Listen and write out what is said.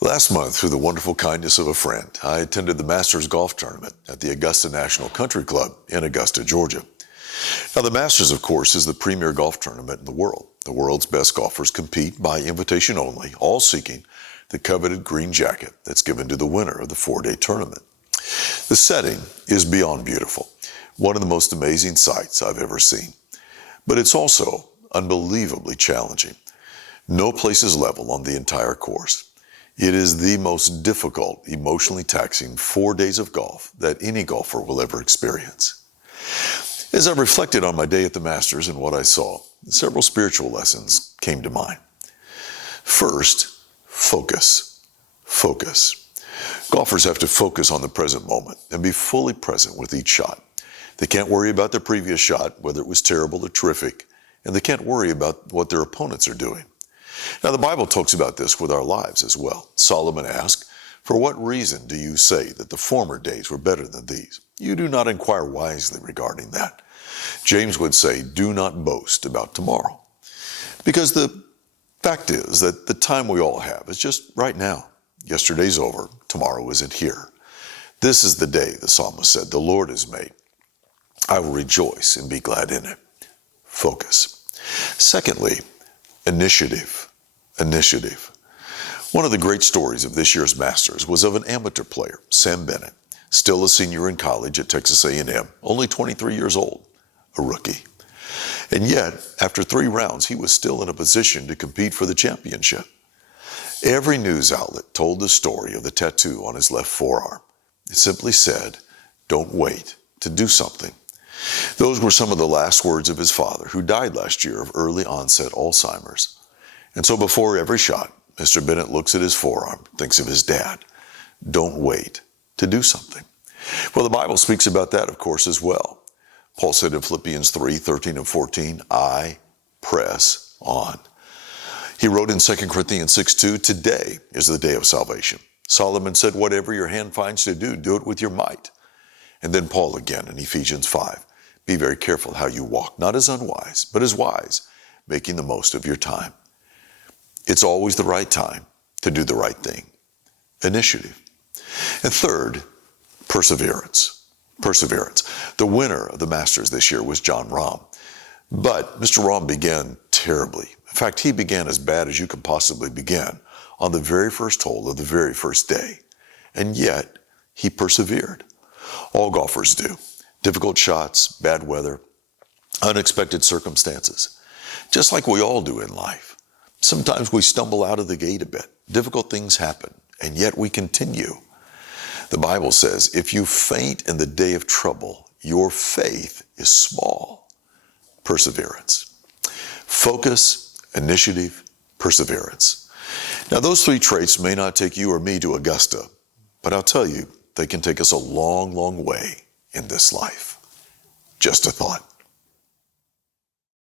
Last month, through the wonderful kindness of a friend, I attended the Masters Golf Tournament at the Augusta National Country Club in Augusta, Georgia. Now, the Masters, of course, is the premier golf tournament in the world. The world's best golfers compete by invitation only, all seeking the coveted green jacket that's given to the winner of the four-day tournament. The setting is beyond beautiful, one of the most amazing sights I've ever seen. But it's also unbelievably challenging. No place is level on the entire course. It is the most difficult, emotionally taxing 4 days of golf that any golfer will ever experience. As I reflected on my day at the Masters and what I saw, several spiritual lessons came to mind. First, focus. Focus. Golfers have to focus on the present moment and be fully present with each shot. They can't worry about their previous shot, whether it was terrible or terrific, and they can't worry about what their opponents are doing. Now, the Bible talks about this with our lives as well. Solomon asked, "For what reason do you say that the former days were better than these? You do not inquire wisely regarding that." James would say, "Do not boast about tomorrow." Because the fact is that the time we all have is just right now. Yesterday's over, tomorrow isn't here. This is the day, the psalmist said, the Lord has made. I will rejoice and be glad in it. Focus. Secondly, initiative. Initiative. One of the great stories of this year's Masters was of an amateur player, Sam Bennett, still a senior in college at Texas A&M, only 23 years old, a rookie. And yet, after 3 rounds, he was still in a position to compete for the championship. Every news outlet told the story of the tattoo on his left forearm. It simply said, "Don't wait to do something." Those were some of the last words of his father, who died last year of early onset Alzheimer's. And so before every shot, Mr. Bennett looks at his forearm, thinks of his dad. Don't wait to do something. Well, the Bible speaks about that, of course, as well. Paul said in Philippians 3:13 and 14, I press on. He wrote in 2 Corinthians 6:2, today is the day of salvation. Solomon said, whatever your hand finds to do, do it with your might. And then Paul again in Ephesians 5, be very careful how you walk, not as unwise, but as wise, making the most of your time. It's always the right time to do the right thing. Initiative. And third, perseverance. Perseverance. The winner of the Masters this year was Jon Rahm. But Mr. Rahm began terribly. In fact, he began as bad as you could possibly begin on the very first hole of the very first day. And yet, he persevered. All golfers do. Difficult shots, bad weather, unexpected circumstances. Just like we all do in life. Sometimes we stumble out of the gate a bit. Difficult things happen, and yet we continue. The Bible says, if you faint in the day of trouble, your faith is small. Perseverance. Focus, initiative, perseverance. Now, those 3 traits may not take you or me to Augusta, but I'll tell you, they can take us a long, long way in this life. Just a thought.